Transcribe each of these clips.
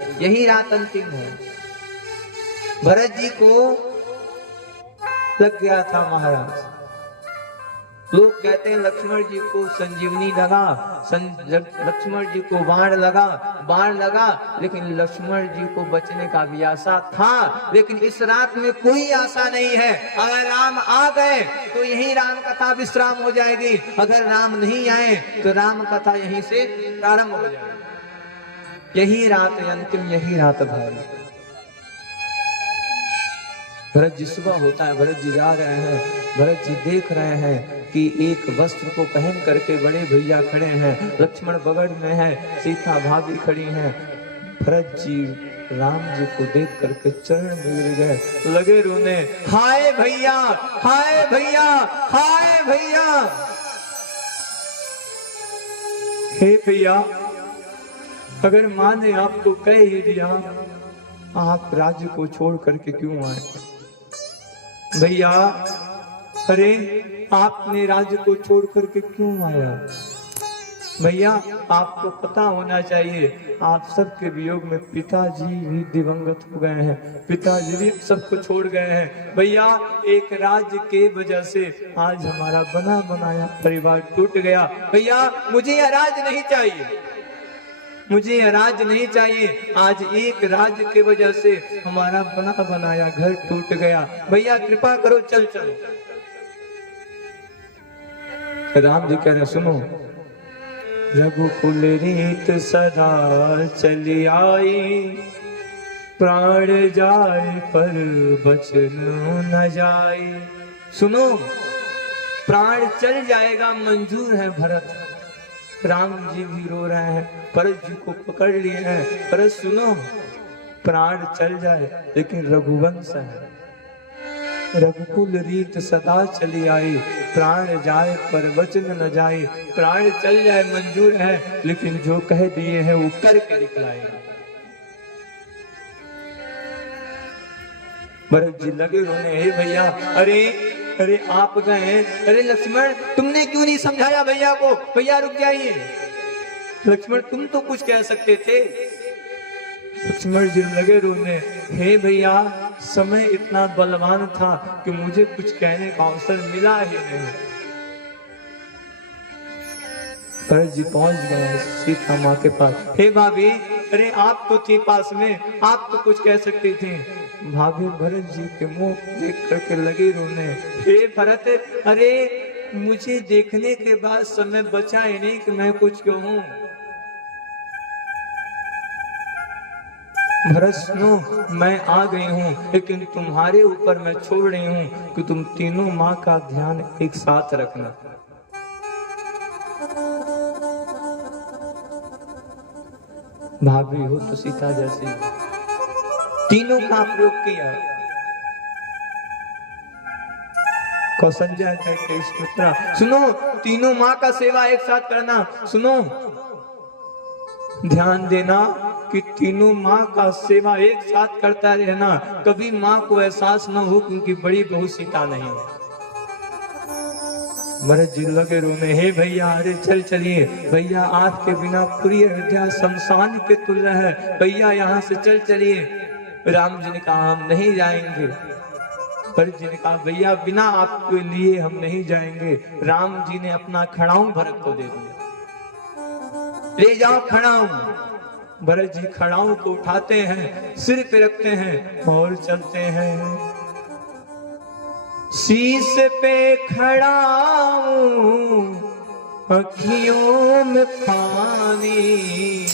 यही रात अंतिम है। भरत जी को लग गया था महाराज। लोग कहते हैं लक्ष्मण जी को संजीवनी लगा, लक्ष्मण जी को बाण लगा, लेकिन लक्ष्मण जी को बचने का भी आशा था। लेकिन इस रात में कोई आशा नहीं है। अगर राम आ गए तो यही राम कथा विश्राम हो जाएगी, अगर राम नहीं आए तो राम कथा यहीं से प्रारंभ हो जाएगी। यही रात अंतिम, यही रात भारी। भरत जी सुबह होता है, भरत जी जा रहे हैं, भरत जी देख रहे हैं कि एक वस्त्र को पहन करके बड़े भैया खड़े हैं, लक्ष्मण बगड़ में है, सीता भाभी खड़ी हैं। भरत जी राम जी को देख करके चरण में गिर गए, लगे रोने, हाय भैया, हाय भैया, हाय भैया। हे भैया, अगर माँ ने आपको कह ही दिया, आप राज्य को छोड़ करके क्यों आए? भैया, अरे आपने राज्य को छोड़ करके क्यों आया? भैया, आपको पता होना चाहिए, आप सबके वियोग में पिताजी भी दिवंगत हो गए हैं, पिताजी भी सबको छोड़ गए हैं। भैया, एक राज्य के वजह से आज हमारा बना बनाया परिवार टूट गया। भैया, मुझे यह राज्य नहीं चाहिए, मुझे यह राज्य नहीं चाहिए। आज एक राज्य के वजह से हमारा बना बनाया घर टूट गया। भैया कृपा करो, चल चलो। राम जी कह रहे, सुनो, रघुकुल रीत सदा चली आई, प्राण जाए पर बचन न जाए। सुनो, प्राण चल जाएगा मंजूर है भरत। राम जी भी रो रहे हैं, भरत जी को पकड़ लिए हैं। भरत सुनो, प्राण चल जाए लेकिन रघुवंश है, रघुकुल रीत सदा चली आई, प्राण जाए पर वचन न जाए। प्राण चल जाए मंजूर है, लेकिन जो कह दिए हैं वो करके दिखलाएगा। भरत जी लगे रोने, हे भैया, अरे अरे आप गए, अरे लक्ष्मण तुमने क्यों नहीं समझाया भैया को? भैया रुक जाइए, लक्ष्मण तुम तो कुछ कह सकते थे। लक्ष्मण जी लगे रोने, हे भैया, समय इतना बलवान था कि मुझे कुछ कहने का अवसर मिला ही नहीं। भरत जी पहुंच गए सीता माँ के पास। हे भाभी, अरे आप तो थी पास में, आप तो कुछ कह सकती थी। भाभी भरत जी के मुंह देख करके लगी रोने, हे भरत, अरे मुझे देखने के बाद समय बचा ही नहीं कि मैं कुछ कहूं। भरत सुनो, मैं आ गई हूँ, लेकिन तुम्हारे ऊपर मैं छोड़ रही हूँ कि तुम तीनों माँ का ध्यान एक साथ रखना। भाभी हो तो सीता जैसी, तीनों का प्रयोग किया। कौशल्या करके सुमित्रा, सुनो, तीनों माँ का सेवा एक साथ करना। सुनो, ध्यान देना कि तीनों माँ का सेवा एक साथ करता रहना, कभी माँ को एहसास न हो क्योंकि बड़ी बहू सीता नहीं है। भरत जी लगे रोने, हे भैया, अरे चल चलिए भैया, आपके बिना पूरी अयोध्या शमशान के तुल्य है, भैया यहाँ से चल चलिए। राम जी ने कहा, हम नहीं जाएंगे। भरत जी ने कहा, भैया बिना आपके लिए हम नहीं जाएंगे। राम जी ने अपना खड़ाऊं भरत को दे दिया, ले जाओ खड़ाऊं। भरत जी खड़ाऊं को उठाते हैं, सिर पे रखते हैं और चलते हैं। शीश पे खड़ाऊं, अखियों में पानी,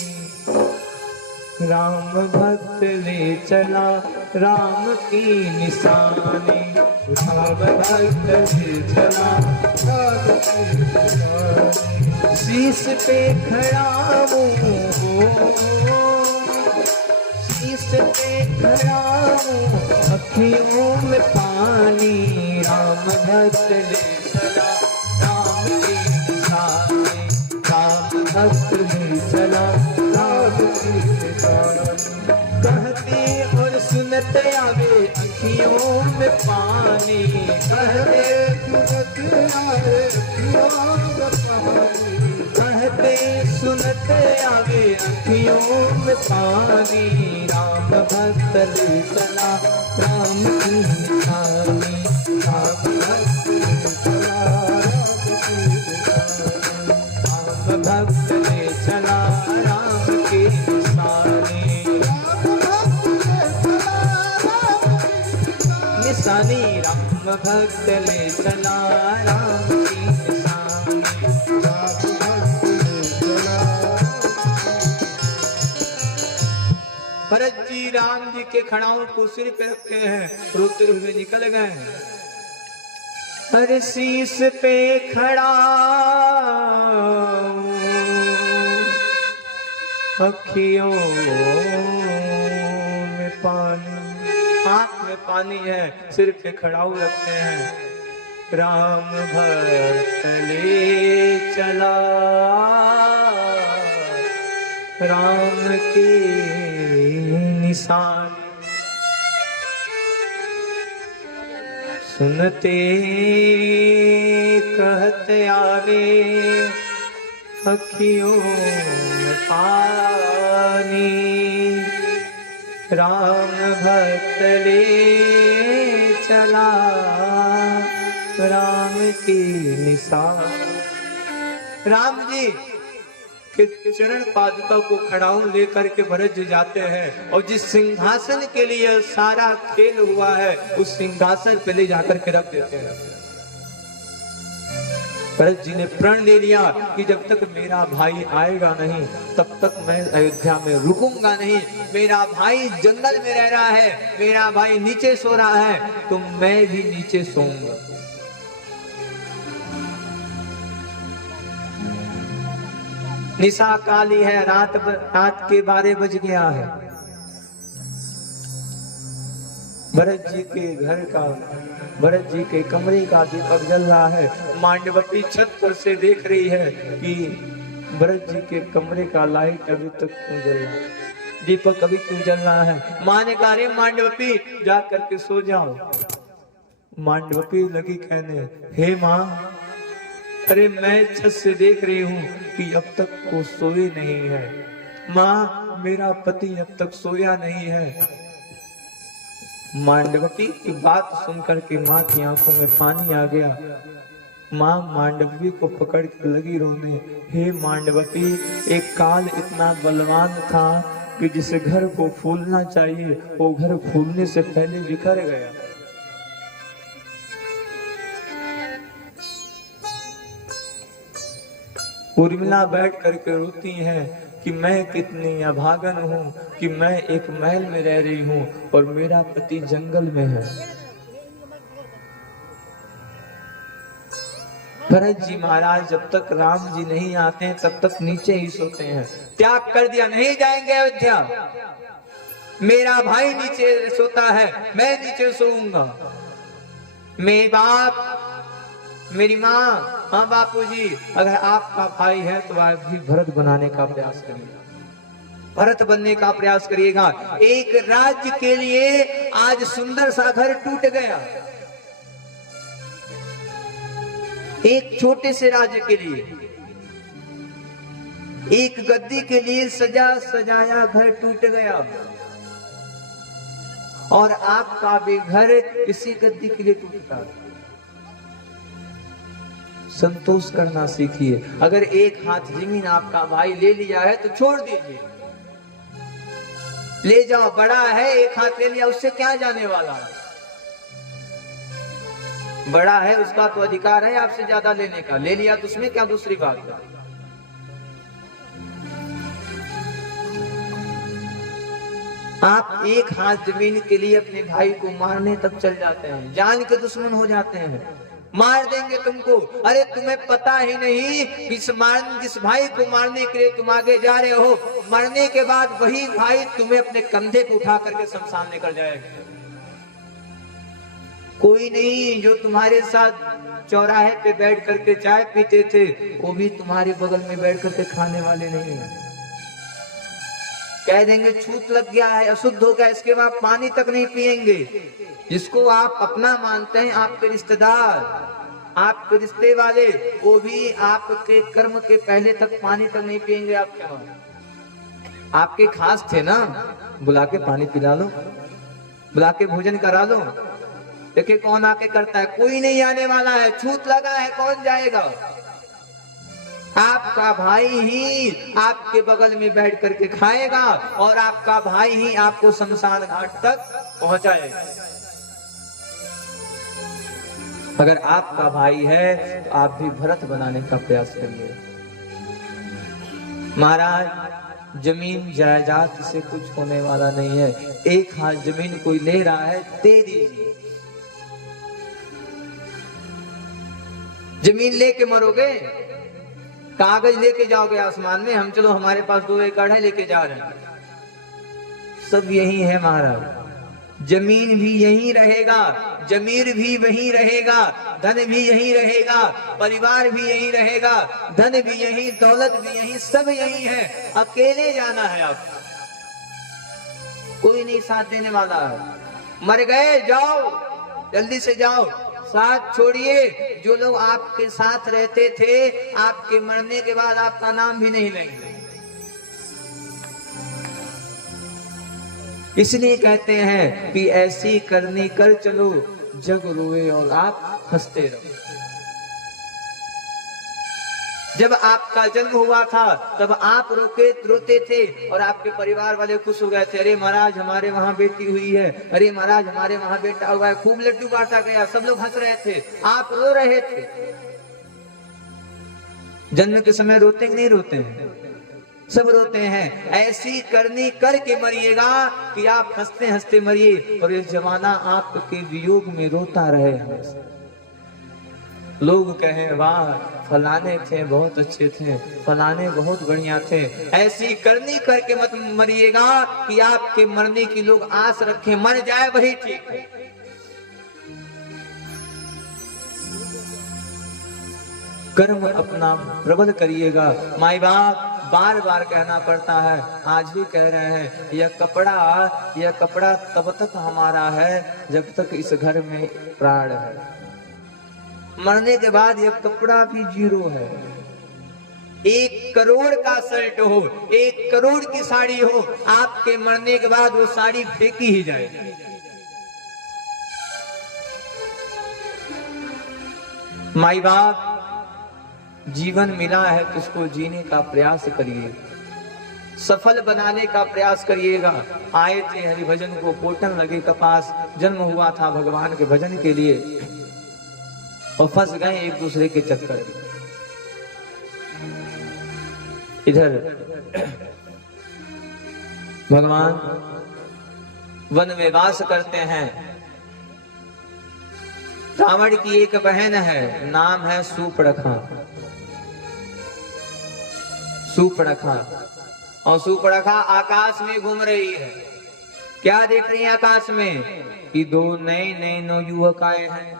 राम भक्त ले चला राम की निशानी, राम भक्त ले चला राम की निशानी। शीश पे खड़ा हूँ, शीश पे खड़ा हूँ, अखियों में पानी, राम भक्त ले चला राम की निशानी, राम भक्त ले चला राम की निशानी। कहते और सुनते आवे अखियों में पानी, कहते सुनते आवे अखियों में पानी, कहते सुनते आगे अखियों में पानी, राम भक्त ले चला राम की निशानी, राम भक्त ले चला राम की निशानी, निशानी राम भक्त ले चला राम की निशानी। भरत जी राम जी के खड़ाओं को सिर पे रखते हैं, रोते हुए निकल गए। अरे शीश पे खड़ा अखियों में पानी, आंख में पानी है, सिर पे खड़ाऊ रखते हैं। राम भक्त ले चला राम के निशान, सुनते कहते आवे अखियों में पानी, राम भक्त ले चला राम की निशान। राम जी के चरण पादुका को खड़ाऊ लेकर के भरत जी जाते हैं और जिस सिंहासन के लिए सारा खेल हुआ है उस सिंहासन पे ले जाकर के रख देते हैं। भरत जी ने प्रण ले लिया कि जब तक मेरा भाई आएगा नहीं तब तक मैं अयोध्या में रुकूंगा नहीं। मेरा भाई जंगल में रह रहा है, मेरा भाई नीचे सो रहा है, तो मैं भी नीचे सोऊंगा। निशा काली है, रात के 12 बज गया है। भरत जी के घर का, भरत जी के कमरे का दीपक जल रहा है। मांडवती छत पर से देख रही है कि भरत जी के कमरे का लाइट अभी तक क्यों जल रहा है, दीपक अभी क्यों जल रहा है। माँ ने कहा रे मांडवती जा करके सो जाओ। मांडवती लगी कहने, हे माँ, अरे मैं छत से देख रही हूँ कि अब तक वो सोए नहीं है। माँ, मेरा पति अब तक सोया नहीं है। मांडवती की बात सुनकर के माँ की आंखों में पानी आ गया। माँ मांडवी को पकड़ के लगी रोने। हे मांडवती, एक काल इतना बलवान था कि जिस घर को फूलना चाहिए वो घर फूलने से पहले बिखर गया। उर्मिला बैठ करके रोती हैं कि मैं कितनी अभागन हूँ कि मैं एक महल में रह रही हूँ और मेरा पति जंगल में है। भरत जी महाराज जब तक राम जी नहीं आते हैं तब तक नीचे ही सोते हैं। त्याग कर दिया, नहीं जाएंगे अयोध्या, मेरा भाई नीचे सोता है, मैं नीचे सोऊंगा। मेरे बाप, मेरी माँ, हाँ बापूजी, अगर आपका भाई है तो आप भी भरत बनाने का प्रयास करिएगा, भरत बनने का प्रयास करिएगा। एक राज्य के लिए आज सुंदर सा घर टूट गया, एक छोटे से राज्य के लिए, एक गद्दी के लिए सजा सजाया घर टूट गया। और आपका भी घर इसी गद्दी के लिए टूटता। संतोष करना सीखिए। अगर एक हाथ जमीन आपका भाई ले लिया है तो छोड़ दीजिए, ले जाओ, बड़ा है, एक हाथ ले लिया, उससे क्या जाने वाला है। बड़ा है, उसका तो अधिकार है आपसे ज्यादा लेने का, ले लिया तो उसमें क्या दूसरी बात है। आप एक हाथ जमीन के लिए अपने भाई को मारने तक चल जाते हैं, जान के दुश्मन हो जाते हैं, मार देंगे तुमको। अरे तुम्हें पता ही नहीं जिस भाई को मारने के लिए तुम आगे जा रहे हो, मरने के बाद वही भाई तुम्हें अपने कंधे पे उठा करके शमशान लेकर जाएगा। कोई नहीं, जो तुम्हारे साथ चौराहे पे बैठ करके चाय पीते थे वो भी तुम्हारे बगल में बैठ करके खाने वाले नहीं है। कह देंगे छूत लग गया है, अशुद्ध हो गया, इसके बाद पानी तक नहीं पिएंगे। जिसको आप अपना मानते हैं, आपके रिश्तेदार, आपके रिश्ते वाले वो भी आपके कर्म के पहले तक पानी तक नहीं पिएंगे। आप क्या आपके खास थे ना, बुला के पानी पिला लो, बुला के भोजन करा लो। देखिए कौन आके करता है, कोई नहीं आने वाला है, छूत लगा है, कौन जाएगा। आपका भाई ही आपके बगल में बैठ करके खाएगा और आपका भाई ही आपको शमशान घाट तक पहुंचाएगा। अगर आपका भाई है तो आप भी भरत बनाने का प्रयास करिए। महाराज जमीन जायदाद से कुछ होने वाला नहीं है। एक हाथ जमीन कोई ले रहा है, दे दीजिए। जमीन लेके मरोगे, कागज लेके जाओगे आसमान में, हम चलो हमारे पास 2 एकड़ है लेके जा रहे हैं। सब यही है महाराज, जमीन भी यही रहेगा, जमीर भी वही रहेगा, धन भी यही रहेगा, परिवार भी यही रहेगा, धन भी यही, दौलत भी यही, सब यही है। अकेले जाना है आपको, कोई नहीं साथ देने वाला है। मर गए, जाओ जल्दी से जाओ, साथ छोड़िए। जो लोग आपके साथ रहते थे, आपके मरने के बाद आपका नाम भी नहीं लेंगे। इसलिए कहते हैं कि ऐसी करनी कर चलो, जग रोए और आप हंसते रहो। जब आपका जन्म हुआ था तब आप रोते थे और आपके परिवार वाले खुश हो गए थे। अरे महाराज हमारे वहां बेटी हुई है, अरे महाराज हमारे वहां बेटा हुआ है, खूब लड्डू बांटा गया, सब लोग हंस रहे थे, आप रो रहे थे। जन्म के समय रोते नहीं रोते हैं, सब रोते हैं। ऐसी करनी करके मरिएगा कि आप हंसते हंसते मरिए और ये जमाना आपके वियोग में रोता रहे हमेशा। लोग कहें वाह फलाने थे बहुत अच्छे थे, फलाने बहुत बढ़िया थे। ऐसी करनी करके मत मरिएगा कि आपके मरने की लोग आस रखें, मर जाए वही ठीक है। कर्म अपना प्रबल करिएगा। माई बाप बार बार कहना पड़ता है, आज भी कह रहे हैं, यह कपड़ा तब तक हमारा है जब तक इस घर में प्राण है। मरने के बाद यह कपड़ा भी 0 है। 1 करोड़ का शर्ट हो, 1 करोड़ की साड़ी हो, आपके मरने के बाद वो साड़ी फेंकी ही जाएगी। माई बाप जीवन मिला है तो उसको जीने का प्रयास करिए, सफल बनाने का प्रयास करिएगा। आए थे हरिभजन को, पोटन लगे के पास, जन्म हुआ था भगवान के भजन के लिए और फंस गए एक दूसरे के चक्कर में। इधर भगवान वन में वास करते हैं। रावण की एक बहन है, नाम है सूर्पणखा। और सूर्पणखा आकाश में घूम रही है। क्या देख रही है आकाश में कि 2 नए युवक आए हैं।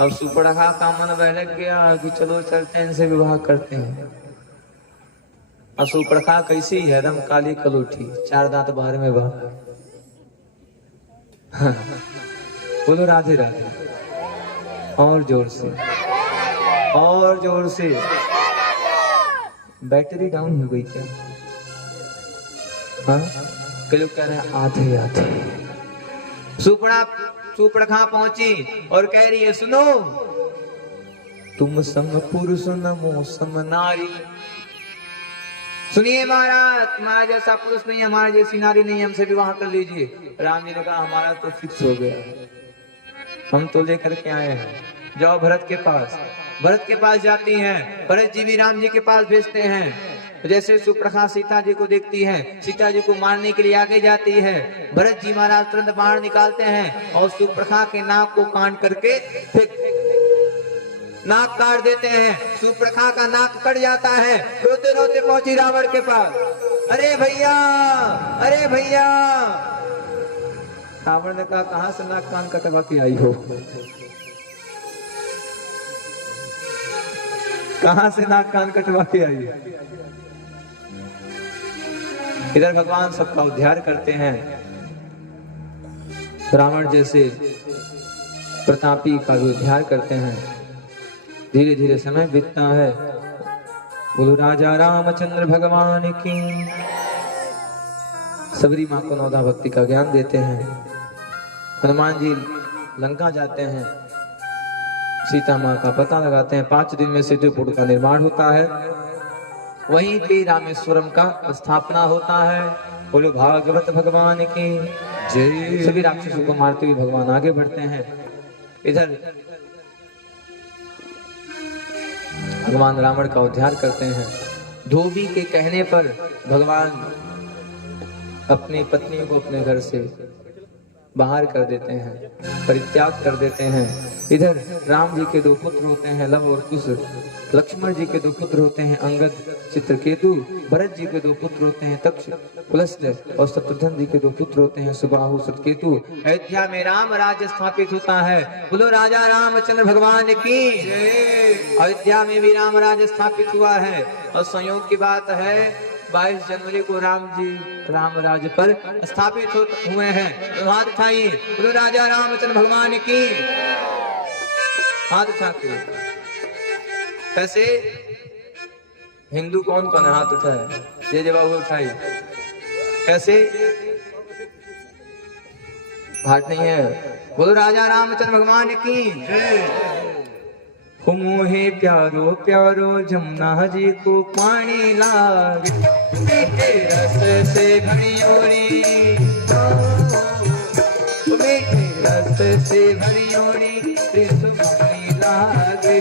अब सूर्पणखा का मन बहलक गया कि चलो चलते हैं, इनसे विवाह करते हैं। अब सूर्पणखा कैसी है, रम काली कलोठी, 4 दांत बाहर में बाहर। बोलो राधे राधे, और जोर से, और जोर से। बैटरी डाउन हो गई क्या? हाँ, कई लोग कह रहे हैं आधे आधे। सूर्पणखा पहुंची और कह रही है, सुनो तुम सम पुरुष नमो सम नारी। सुनिए महाराज, तुम्हारा जैसा पुरुष नहीं, हमारा जैसी नारी नहीं, हमसे विवाह कर लीजिए। राम जी ने कहा हमारा तो फिक्स हो गया, हम तो लेकर के आए हैं, जाओ भरत के पास। भरत के पास जाती हैं, भरत जी भी राम जी के पास भेजते हैं। जैसे सूर्पणखा सीता जी को देखती है, सीता जी को मारने के लिए आगे जाती है। भरत जी महाराज तुरंत बाण निकालते हैं और सूर्पणखा के नाक को काट करके नाक काट देते हैं। सूर्पणखा का नाक कट जाता है। रोते रोते पहुंची रावण के पास, अरे भैया, अरे भैया। रावण ने कहा कहां से नाक कान कटवा के आई हो, कहां से नाक कान कटवा के आई। इधर भगवान सबका उद्धार करते हैं। रावण जैसे प्रतापी का भी उद्धार करते हैं। धीरे धीरे समय बीतता है। बोलो राजा रामचंद्र भगवान की। सबरी माँ को नौदा भक्ति का ज्ञान देते हैं। हनुमान जी लंका जाते हैं, सीता माँ का पता लगाते हैं। 5 दिन में सिद्धपुर का निर्माण होता है। वहीं पे रामेश्वरम का स्थापना होता है। बोलो भागवत भगवान की जय। सभी राक्षसों को मारते हुए भगवान आगे बढ़ते हैं। इधर भगवान रावण का उद्धार करते हैं। धोबी के कहने पर भगवान अपनी पत्नी को अपने घर से बाहर कर देते हैं, परित्याग कर देते हैं। इधर राम जी के 2 पुत्र होते हैं, लव और कुश। लक्ष्मण जी के 2 पुत्र होते हैं, अंगद चित्रकेतु। भरत जी के 2 पुत्र होते हैं, तक्ष पुलस्त्य। और शत्रुघ्न जी के 2 पुत्र होते हैं, सुबाहु सतकेतु। अयोध्या में राम राज्य स्थापित होता है। बोलो राजा रामचंद्र भगवान की। अयोध्या में भी राम राज्य स्थापित हुआ है। और संयोग की बात है 22 जनवरी को राम जी राम राज्य पर स्थापित हुए हैं। तो हाथ उठाइए, बोलो राजा रामचंद्र भगवान की। हाथ उठा के कैसे हिंदू कौन कौन हाथ उठाए? ये जवाब उठाइए। कैसे हाथ नहीं है? बोलो राजा रामचंद्र भगवान की जय। मोहे प्यारो प्यारो जमुना जी को पानी लागे, मीठे रस से भरी ओड़ी, मीठे रस से भरी ओड़ी, सुभानी लागे,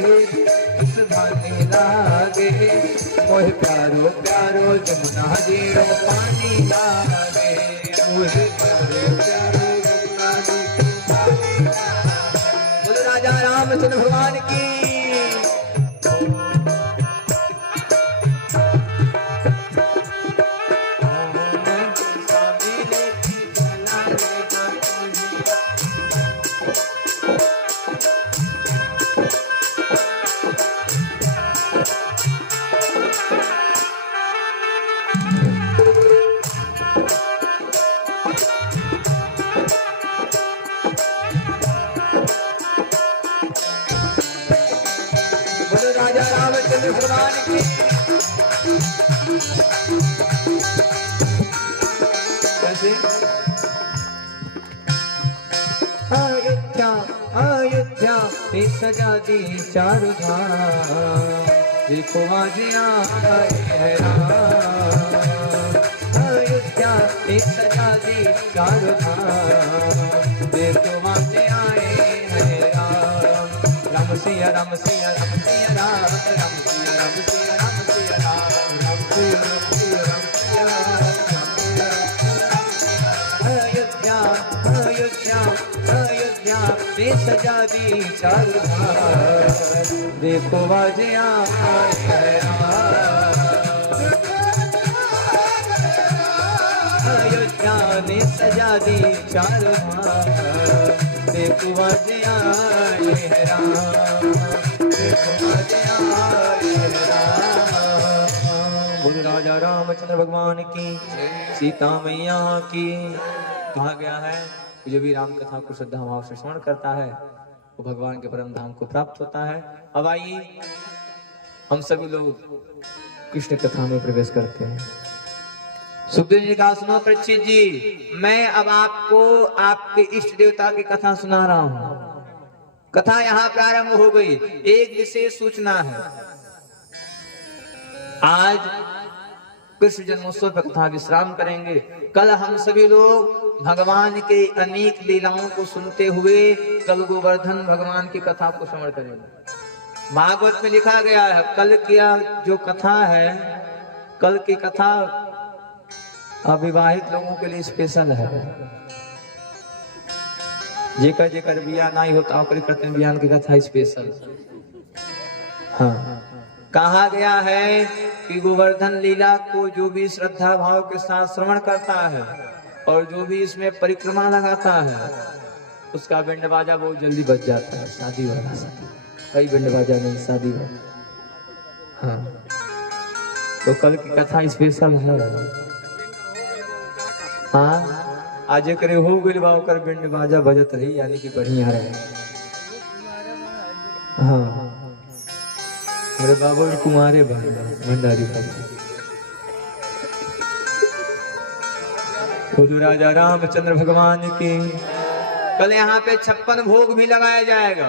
सुभानी लागे। मोहे प्यारो प्यारो जमुना जी को पानी लागे, मोहे प्यारो प्यारो जमुना जी को पानी लागे। बोलो राजा रामचंद्र भगवान की। राजा रामचंद्र भगवान की। कैसे अयोध्या अयोध्या में सजा दी 4 धाम, देखो आज आए हैं राम। अयोध्या में सजा दी 4 धाम, देखो आज आए हैं राम। राम सिया राम सिया राम सिया राम, राम सिया राम सिया राम सिया राम, राम सिया राम सिया राम सिया राम। अयोध्या अयोध्या अयोध्या में सजा दी 4 धाम, देखो आज आए हैं राम। अयोध्या में सजा दी 4 धाम, देखो आज आए हैं राम, देखो आज आए हैं राम। बोलो राजा रामचंद्र भगवान की, सीता मैया की। कहा गया है जो भी राम कथा को श्रद्धा भाव से श्रवण करता है वो भगवान के परम धाम को प्राप्त होता है। अब आइए हम सभी लोग कृष्ण कथा में प्रवेश करते हैं। सुखदेव जी का सुनो परीक्षित जी, मैं अब आपको आपके इष्ट देवता की कथा सुना रहा हूँ। कथा यहाँ प्रारंभ हो गई। एक विशेष सूचना है, आज कृष्ण जन्मोत्सव पर कथा विश्राम करेंगे। कल हम सभी लोग भगवान के अनेक लीलाओं को सुनते हुए कल गोवर्धन भगवान की कथा को श्रवण करेंगे। भागवत में लिखा गया है कल की जो कथा है, कल की कथा अविवाहित लोगों के लिए स्पेशल है। जेकर जेकर बिया नहीं होता करते हैं बियान की कथा स्पेशल। हाँ, कहा गया है कि गोवर्धन लीला को जो भी श्रद्धा भाव के साथ श्रवण करता है और जो भी इसमें परिक्रमा लगाता है उसका बैंड बाजा बहुत जल्दी बच जाता है। शादी वाला कई बैंड बाजा नहीं, शादी वाला। हाँ, तो कल की कथा स्पेशल है। हाँ, आज करे हो गई बाव कर बैंड बाजा बजत रही, यानी कि बढ़िया रहे। हाँ, मेरे बाबा कुमारे भंडारी बाबा। खुद राजा रामचंद्र भगवान की कल यहाँ पे 56 भोग भी लगाया जाएगा।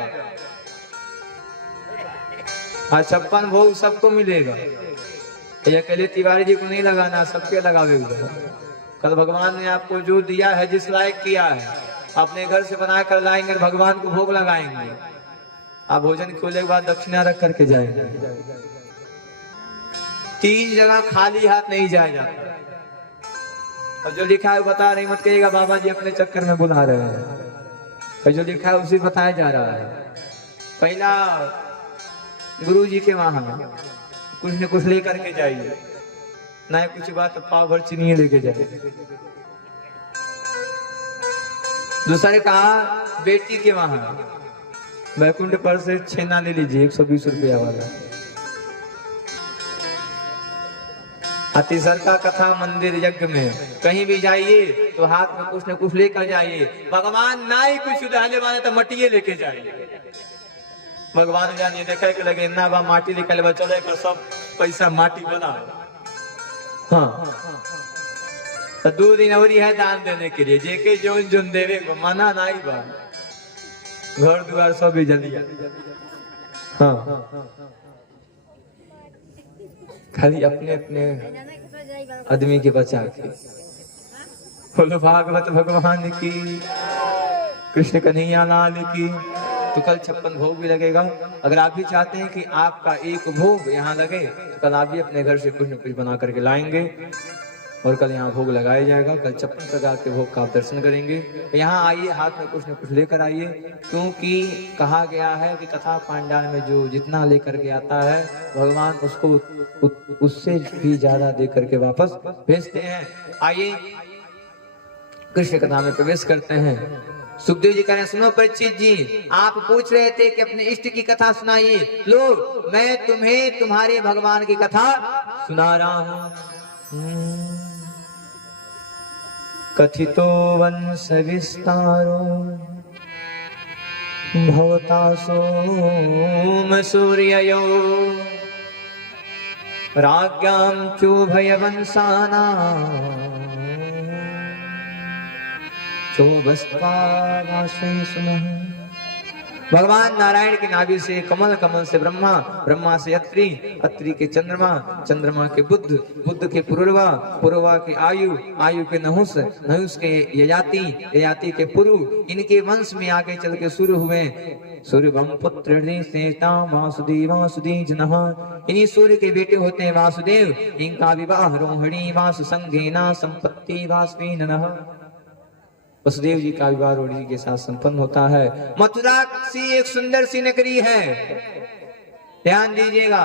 हाँ 56 भोग सबको मिलेगा, ये अकेले तिवारी जी को नहीं लगाना, सबके लगावेगा। कल भगवान ने आपको जो दिया है, जिस लायक किया है, अपने घर से बना कर लाएंगे, भगवान को भोग लगाएंगे। आप भोजन खोले के बाद दक्षिणा रख करके जाएंगे। 3 जगह खाली हाथ नहीं जाया जाता। और जो लिखा है बता नहीं मत कहिएगा बाबा जी अपने चक्कर में बुला रहे हैं। और जो लिखा है उसी बताया जा रहा है। पहला गुरु जी के वहां कुछ न कुछ लेकर के जाइए, ना कुछ बात तो पाव भर चीनी लेके जाइए। दूसरे कहा बेटी के वहां बैकुंठ पर से छेना ले लीजिए 120 रुपया वाला। तीसर का कथा मंदिर यज्ञ में कहीं भी जाइए तो हाथ में कुछ न कुछ लेकर जाइए। भगवान ना ही कुछ उधाले माने तो मटिए लेके जाइए। भगवान जानिए देखे के लगे ना बा माटी निकल बा, चलो एक सब पैसा माटी बना। हाँ तो 2 दिन और है दान देने के लिए, जेके जोन जोन देवे को मना नहीं बा। घर द्वार सब भी जलिया। हाँ खाली अपने अपने आदमी के बचा के। बोलो भागवत भगवान की, कृष्ण कन्हैया लाल की। तो कल 56 भोग भी लगेगा। अगर आप भी चाहते हैं कि आपका एक भोग यहाँ लगे तो कल आप भी अपने घर से कुछ न कुछ बना करके लाएंगे और कल यहाँ भोग लगाया जाएगा। कल 56 प्रकार के भोग का आप दर्शन करेंगे। यहाँ आइए, हाथ में कुछ न कुछ लेकर आइए, क्योंकि कहा गया है कि कथा पांडाल में जो जितना लेकर के आता है भगवान उसको उससे भी ज्यादा दे करके वापस भेजते हैं। आइए कृष्ण कथा में प्रवेश करते हैं। सुखदेव जी कह रहे हैं सुनो परीक्षित जी, आप पूछ रहे थे कि अपने इष्ट की कथा सुनाइए। लो मैं तुम्हें तुम्हारे भगवान की कथा सुना रहा हूँ। कथितो वंश विस्तारो भवता सोम सूर्ययो राज्ञां चोभय वंशाना भगवान नारायण के नाभि से कमल, कमल से ब्रह्मा, ब्रह्मा से अत्रि, अत्रि के चंद्रमा, चंद्रमा के बुध, बुध के पुरुरवा, पुरुरवा के आयु, आयु के नहुस, नहुस के ययाति, ययाति के पुरु। इनके वंश में आगे चल के सूर्य हुए। सूर्यवम पुत्र वासुदेव वासुदेव जनः। इन्हीं सूर्य के बेटे होते हैं वासुदेव। इनका विवाह रोहिणी वासु संघेना संपत्ति वासुदेव। वसुदेव जी का विवाह रोहिणी के साथ संपन्न होता है। मथुरा सी एक सुंदर सी नगरी है, ध्यान दीजिएगा,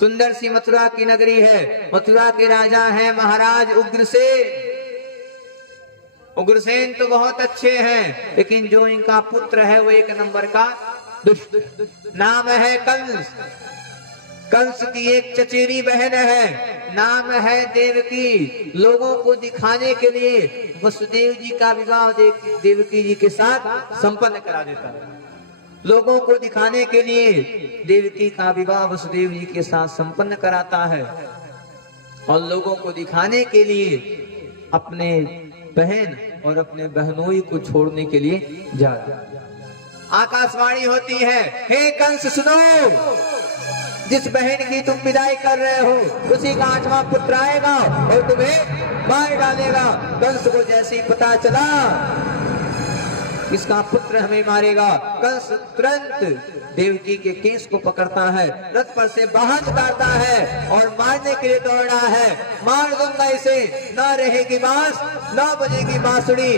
सुंदर सी मथुरा की नगरी है। मथुरा के राजा हैं महाराज उग्रसेन। उग्रसेन तो बहुत अच्छे हैं, लेकिन जो इनका पुत्र है वो एक नंबर का दुष्ट। नाम है कंस। कंस की एक चचेरी बहन है, नाम है देवकी। लोगों को दिखाने के लिए वसुदेव जी का विवाह देवकी जी के साथ संपन्न करा देता है। लोगों को दिखाने के लिए देवकी का विवाह वसुदेव जी के साथ संपन्न कराता है और लोगों को दिखाने के लिए अपने बहन और अपने बहनोई को छोड़ने के लिए जाता है। आकाशवाणी होती है, हे कंस सुनो, जिस बहन की तुम विदाई कर रहे हो उसी का 8वां पुत्र आएगा और तुम्हें मार डालेगा। कंस को जैसे ही पता चला इसका पुत्र हमें मारेगा, कंस तुरंत देवकी के केस को पकड़ता है, रथ पर से बाहर उतारता है और मारने के लिए दौड़ रहा है। मार दूंगा इसे, ना रहेगी बांस ना बजेगी बांसुरी।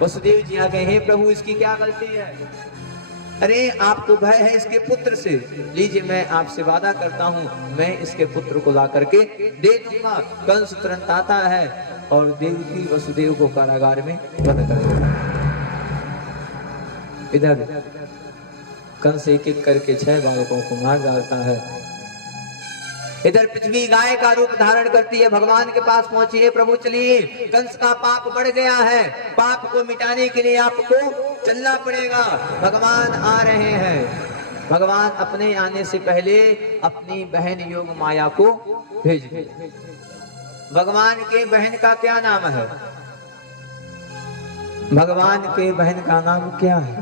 वसुदेव जी आ गए, हे प्रभु इसकी क्या गलती है? अरे आपको भय है इसके पुत्र से, लीजिए मैं आपसे वादा करता हूँ मैं इसके पुत्र को ला करके दे दूंगा। कंस तुरंत आता है और देवकी वसुदेव को कारागार में बंद कर देता है। इधर कंस एक एक करके 6 बालकों को मार डालता है। इधर पृथ्वी गाय का रूप धारण करती है, भगवान के पास पहुंची है, प्रभु चलिए कंस का पाप बढ़ गया है, पाप को मिटाने के लिए आपको चलना पड़ेगा। भगवान आ रहे हैं। भगवान अपने आने से पहले अपनी बहन योग माया को भेज दिए। भगवान के बहन का क्या नाम है? भगवान के बहन का नाम क्या है?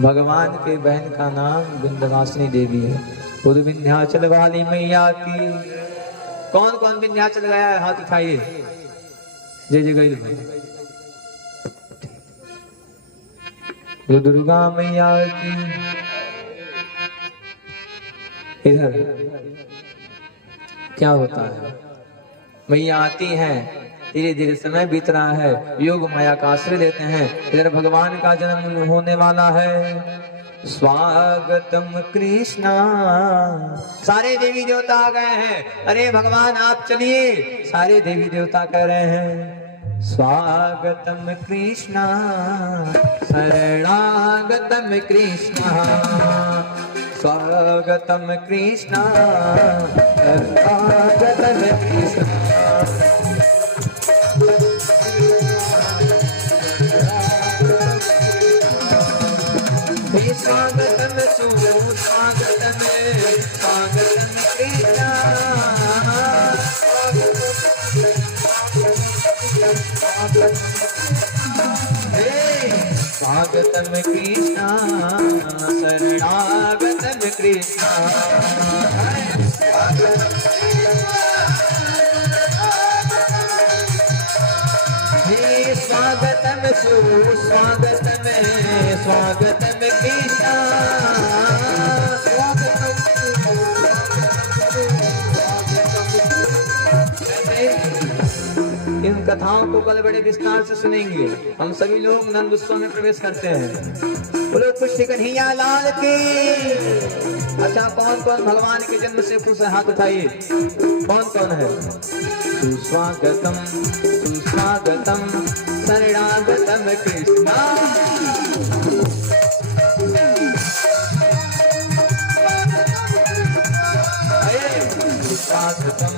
भगवान के बहन का नाम विंध्यवासिनी देवी है। खुद विंध्याचल वाली मैया की। कौन कौन विंध्याचल गया है? हाथ उठाइए। जय जय गई भाई। दुर्गा मैया की। इधर क्या होता है? मैया आती हैं, धीरे धीरे समय बीत रहा है, योग माया का आश्रय लेते हैं। इधर भगवान का जन्म होने वाला है। स्वागतम कृष्णा। सारे देवी देवता आ गए हैं। अरे भगवान आप चलिए। सारे देवी देवता कह रहे हैं स्वागतम कृष्णा शरणागतम कृष्णा। स्वागतम कृष्णा शरणागतम कृष्णा। स्वागतम सुस्वागतम स्वागतम कृष्णा। स्वागतम कृष्णा शरणागतम कृष्णा। स्वागतम सुस्वागतम स्वागतम कृष्णा। इन कथाओं को कल बड़े विस्तार से सुनेंगे। हम सभी लोग नंद उत्सव में प्रवेश करते हैं। बोलो कृष्ण कन्हैया लाल की। अच्छा, कौन कौन भगवान के जन्म से खुश है? हाथ उठाइए। कौन कौन है? सुस्वागतम सुस्वागतम शरणागतम कृष्णा। सुस्वागतम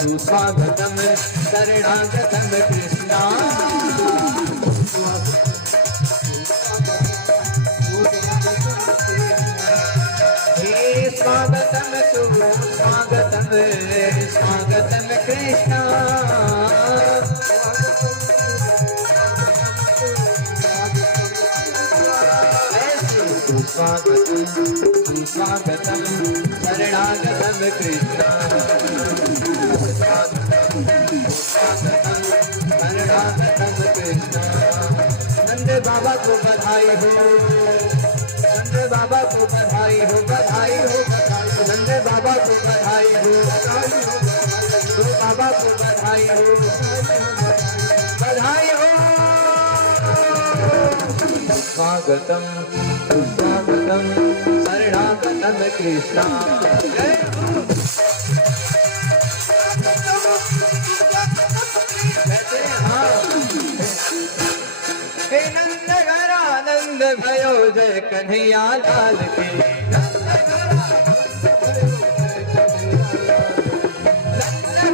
सुस्वागतम शरणागतम कृष्णा। स्वागतम सुस्वागतम स्वागतम कृष्णा। सुस्वागतम सुस्वागतम शरणागतम कृष्णा। शरणागतम कृष्णा। नंद बाबा को बधाई हो। नंद बाबा को बधाई हो। बधाई हो नंद बाबा को बधाई हो। गुरु बाबा को बधाई हो। बधाई हो। स्वागतम सुस्वागतम शरणागतम कृष्णा। हे नंद घर आनंद भयो जय कन्हैया लाल के। नंद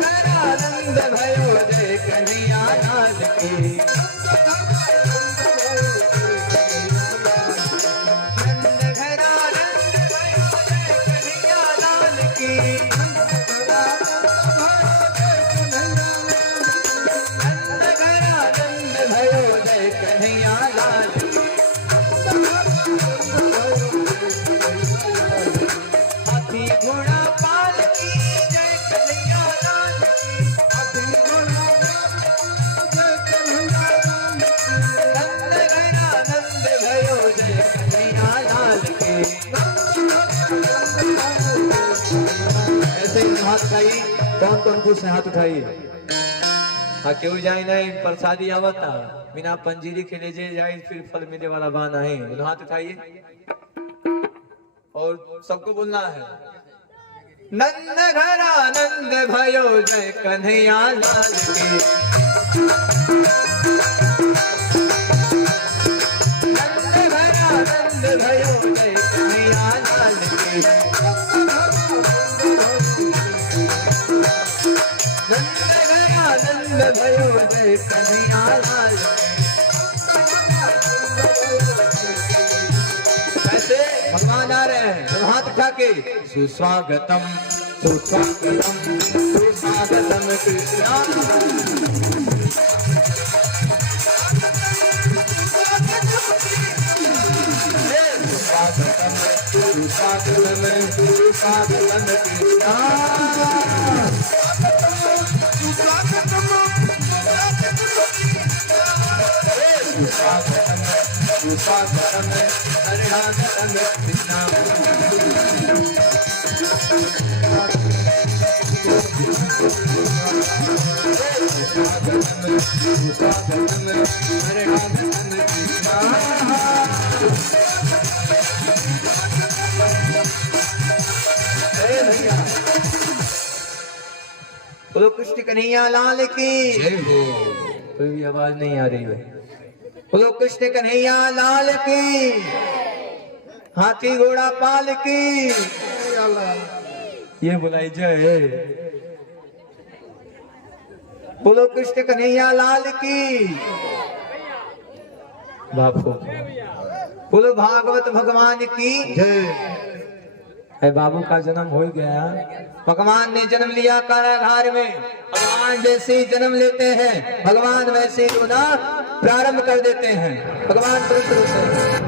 घर आनंद भयो जय कन्हैया लाल के। हाथ उठाइए। कौन कौन खुश है? हाथ उठाइए। हाँ, क्यों जाए नहीं प्रसादी आवता बिना पंजीरी खेले जे जाए फिर फल मिले वाला बान है। हाथ उठाइए और सबको बोलना है नंद घर आनंद भयो जय कन्हैया लाल के। नंद घर आनंद भयो जय कन्हैया लाल के। नंद भयो जय कन्हैया लाल। के सुस्वागतम सुस्वागतम सुस्वागतम कृष्णा। सुस्वागतम सुस्वागतम सुस्वागतम कृष्णा। सुस्वागतम हरिनाम कृष्णा। सुस्वागतम हरिनाम कृष्णा। बोलो कृष्ण कन्हैया लाल की जय हो। कोई भी आवाज नहीं आ रही है। बोलो कृष्ण कन्हैया लाल की, हाथी घोड़ा पाल की। ये बुलाई जय। बोलो कृष्ण कन्हैया लाल की बापू। बोलो भागवत भगवान की जय। बाबू का जन्म हो गया। भगवान ने जन्म लिया कारागार में। भगवान जैसे ही जन्म लेते हैं भगवान वैसे ही रोना प्रारंभ कर देते हैं। भगवान तुरंत रोते हैं।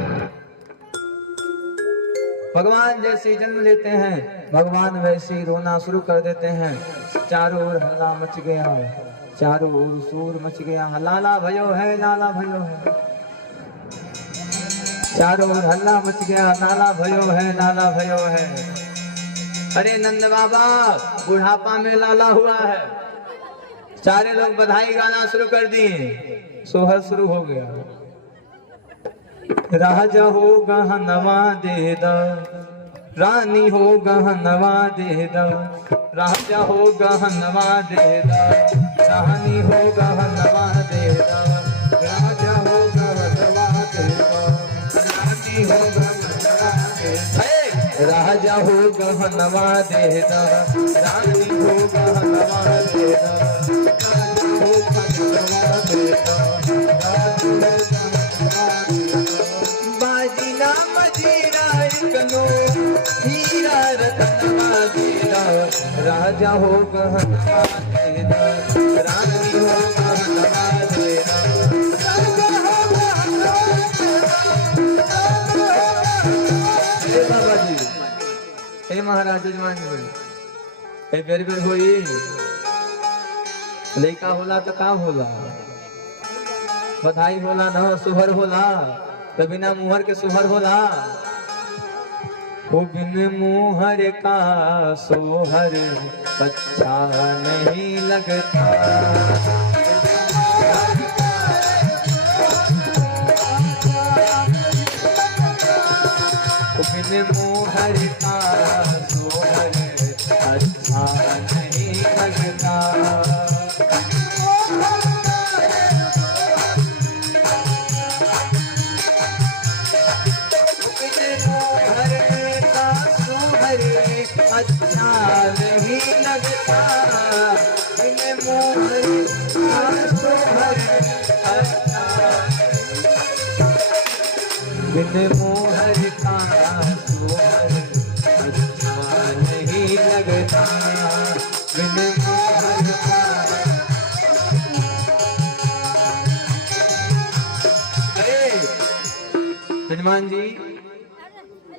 भगवान जैसे ही जन्म लेते हैं भगवान वैसे ही रोना शुरू कर देते हैं। चारों ओर हल्ला मच गया, चारों ओर शोर मच गया। लाला भयो है, लाला भयो है। चारों ओर हल्ला मच गया, लाला भयो है, लाला भयो है। अरे नंद बाबा बुढ़ापा में लाला हुआ है। सारे लोग बधाई गाना शुरू कर दिए। सोहर शुरू हो गया। राजा हो गहनवा दे दा, रानी हो गहनवा दे दा। राजा हो गहनवा दे दा, रानी हो गहनवा दे दा। राजा हो गहनवा दे दा, रानी हो गहनवा दे दा। राजा हो गहनवा दे दा, रानी हो गहनवा दे दा। राजा हो गहनवा दे दा, रानी हो गहनवा दे दा। बाजी नाम जीरा कनो हीरा रतनवा दे दा। राजा हो गहनवा दे दा, रानी हो गहनवा दे दा। बाबा जी हे महाराज जजमान जी हे बेर बेर होई लइका होला तो का होला, बधाई होला न सुहर होला तो बिना मुहर के सुहर होला। वो बिन मुहर का सोहर अच्छा नहीं लगता। बिन मुहर का सोहर अच्छा नहीं लगता। बिन मुहर का सोहर अच्छा नहीं लगता। बिन मुहर का सोहर अच्छा, बिन मुहर का सोहर अच्छा नहीं लगता। बिन मुहर का जजमान जी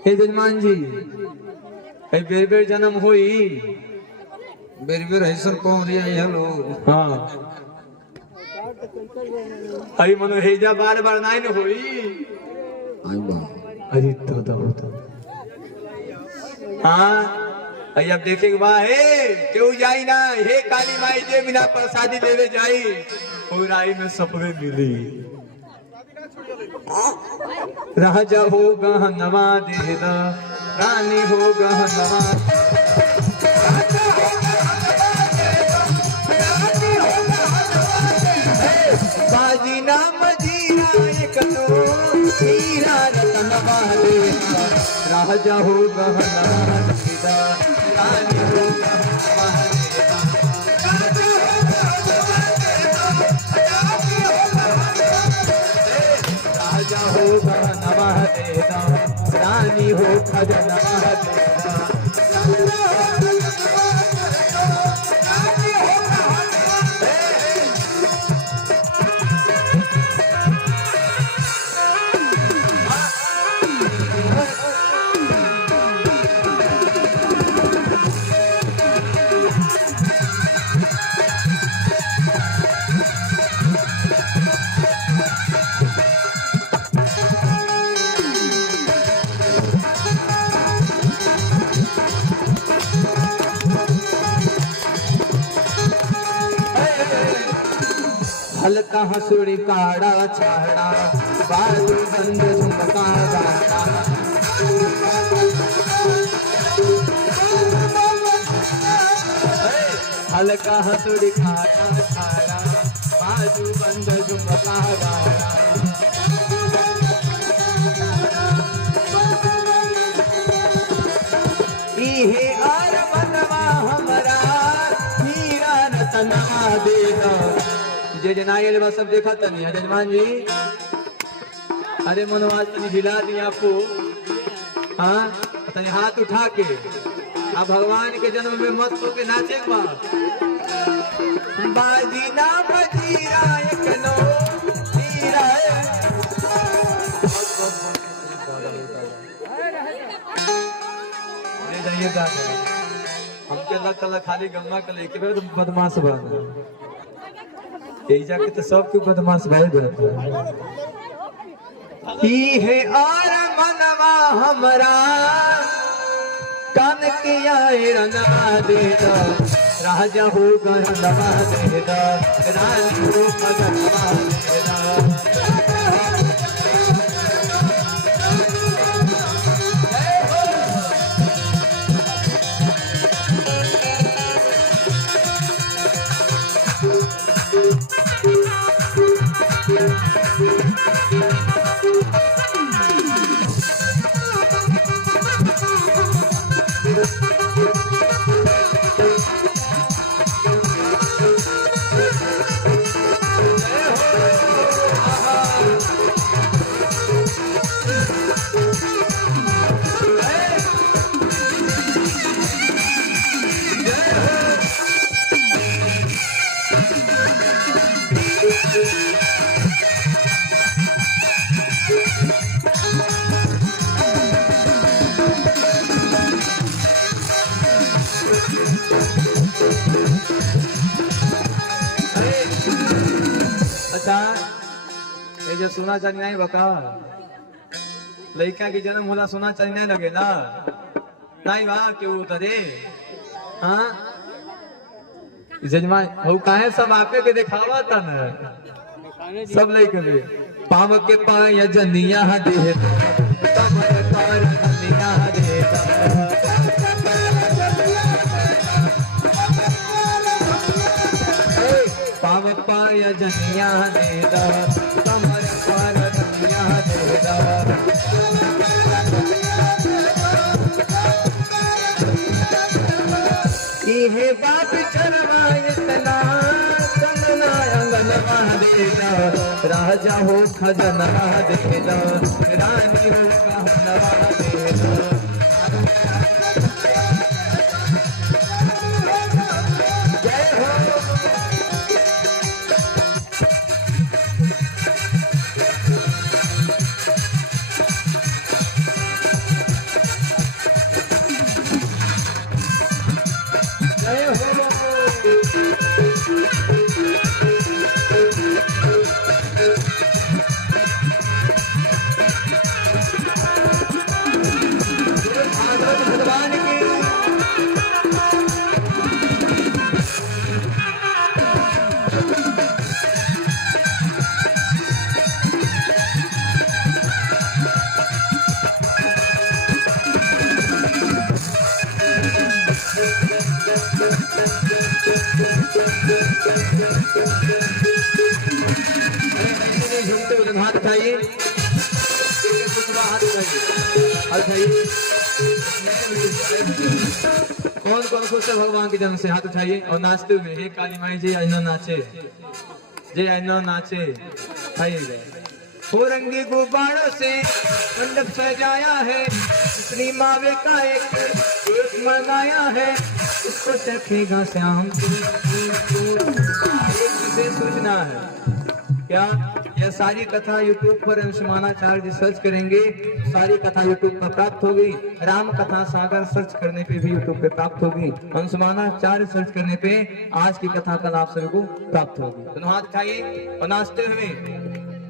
हे जजमान जी हे बेर बेर जन्म हुई बेर बेर हैसर कौन रिया है लोग। हाँ अरे मनो हेजा बार बार नहीं न हुई। अरे तो हाँ अब देखे के बाद हे क्यों जाई ना हे काली माई जे बिना प्रसादी देवे जाई राई में सपने मिली। राजा हो गहनवा दे दा, रानी हो गहनवा। बाजी नाम जीरा कनो हीरा रतनवा दे दा। राजा हो गहनवा दे दा, रानी हो गहनवा दे दा। राजा हो गहनवा दे दा, रानी हो खजनवा दे दा। हल्का हंसुड़ी काड़ा छाड़ा बाजू बंद झुमका गाड़ा हल्का हंसुड़ी काड़ा छाड़ा बाजू बंद झुमका गाड़ा इहे आर मनवा हमरा हीरा रतनवा दे दो। जे जनाइल बा सब देखा तनी जजमान जी। अरे मनोज तनी हिला दिया आपको, हाँ तनी हाथ उठा के आप भगवान के जन्म में मस्त होके नाचे बा। बाजी ना बजीरा एक नो हीरा ले जाइए गा हमके अल्लाह ताला खाली गंगा के लेके तो बदमाश बा यही जाके तो सब के बदमाश भाई है और मनवा हमरा कान किया रंगवा दे दो राजा हो गरनवा दे दो रानी हो गरनवा दे दो। अच्छा ये जो सोना चांदी नहीं बका लड़का की जन्म होला सोना चांदी नहीं लगे ना नहीं वाह क्यों तरे हाँ जजमान वो काहे सब आपे के दिखावा था ना सब लड़के भी पाव के पाया जनिया दे कमर पर जनिया दे पाव पाया जनिया दे कमर पर जनिया दे इहे बाप चरवा इतना चंदना अंगनवा देना राजा हो खजनवा देना रानी हो कहनवा देना। जय हो भगवान की हाथ उठाइए कौन कौन खुश है भगवान के जन्म से हाथ उठाइए और नाचते हुए हे काली माई जय आइनो नाचे जय आइनो नाचे हो रंगी गुब्बारों से मंडप सजाया है श्री मावे का एक मंगाया है इसको चखेगा श्याम एक सूचना है क्या यह सारी कथा YouTube पर अंशुमानाचार्य जी सर्च करेंगे सारी कथा YouTube पर प्राप्त होगी। राम कथा सागर सर्च करने पे भी YouTube पे प्राप्त होगी। अंशुमानाचार्य सर्च करने पे आज की कथा कल आप सभी को प्राप्त होगी। तो हाथ खाइए और नाचते हुए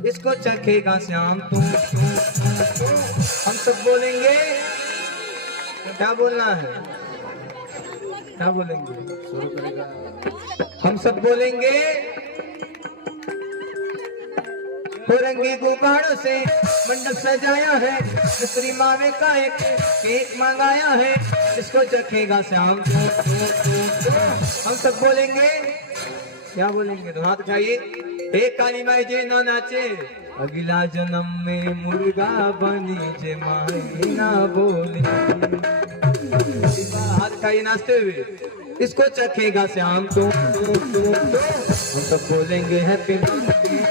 इसको चखेगा श्याम तुम हम सब बोलेंगे क्या बोलना है क्या बोलेंगे हम सब बोलेंगे रंगी गुब्बारों से मंडप सजाया है, मिस्त्री मावे का एक केक मंगाया है, इसको चखेगा शाम तो हम सब बोलेंगे, क्या बोलेंगे? तो हाथ उठाइए। एक काली माई जे ना नाचे, अगला जन्म में मुर्गा बनी जे माई ना बोले। हाथ उठाइए नाचते हुए, इसको चखेगा श्याम तो हम सब बोलेंगे हैप्पी बर्थडे।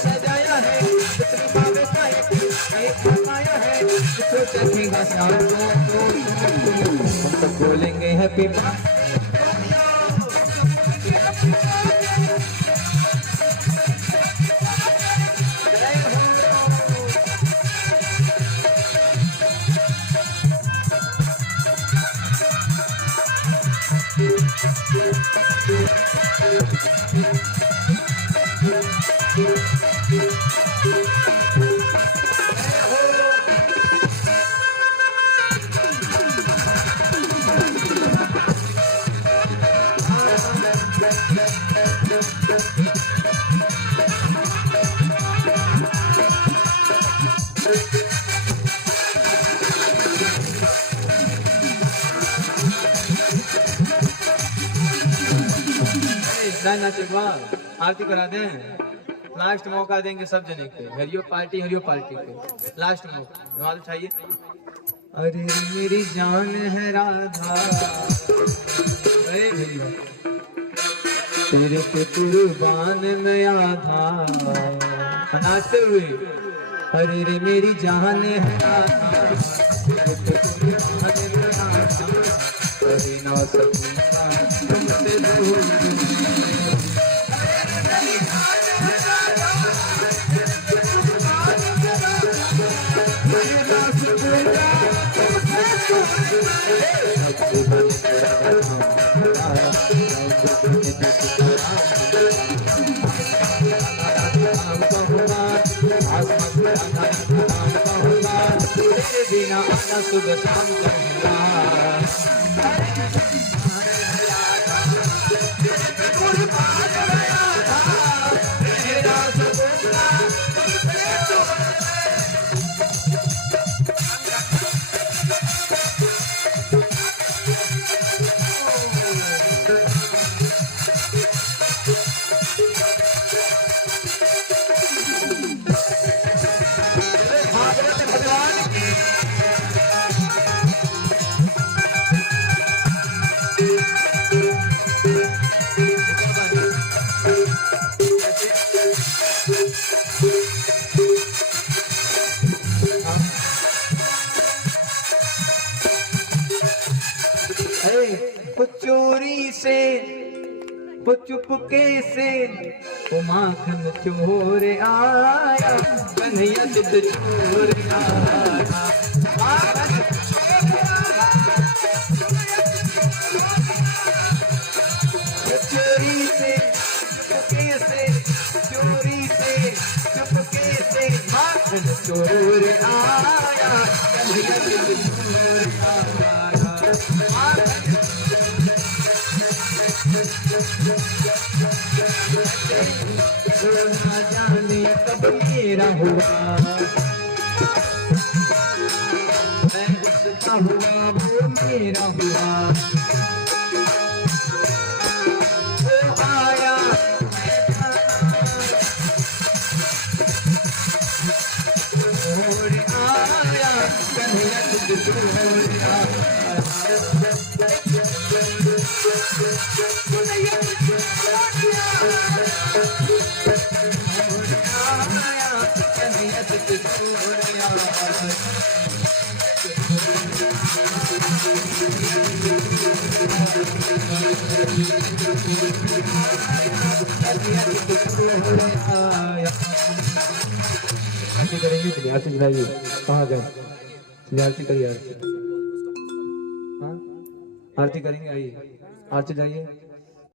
सजाया है, चखेगा शाम को हम सब बोलेंगे हैप्पी बर्थडे। आरती करा दें, लास्ट मौका देंगे सब जने को, हरियो पार्टी को लास्ट मौका। हाथ उठाइए। अरे मेरी जान है राधा, तेरे पे कुर्बान में आधा, नाचते हुए। अरे रे मेरी जान है राधा, तेरे पे कुर्बान में आधा, अरे ना सकूंगा तुमसे दूर। बिना आना सुबह शाम चोरी से वो चुपके से वो माखन चोर आया, कन्हैया सिद्ध चोर आया। चोरी से चुपके से, चोरी से चुपके से माखन चोर आया, कन्हैया सिद्ध चोर आया। ना जाने कब मेरा हुआ, मैं उसका हुआ वो मेरा हुआ। वो आया और आया, कन्हैया तुझको आरती करेंगे, आरती चलाइए। कहाँ गए? आरती करिए, आरती। हाँ आरती करेंगे, आइए आरती जाइए।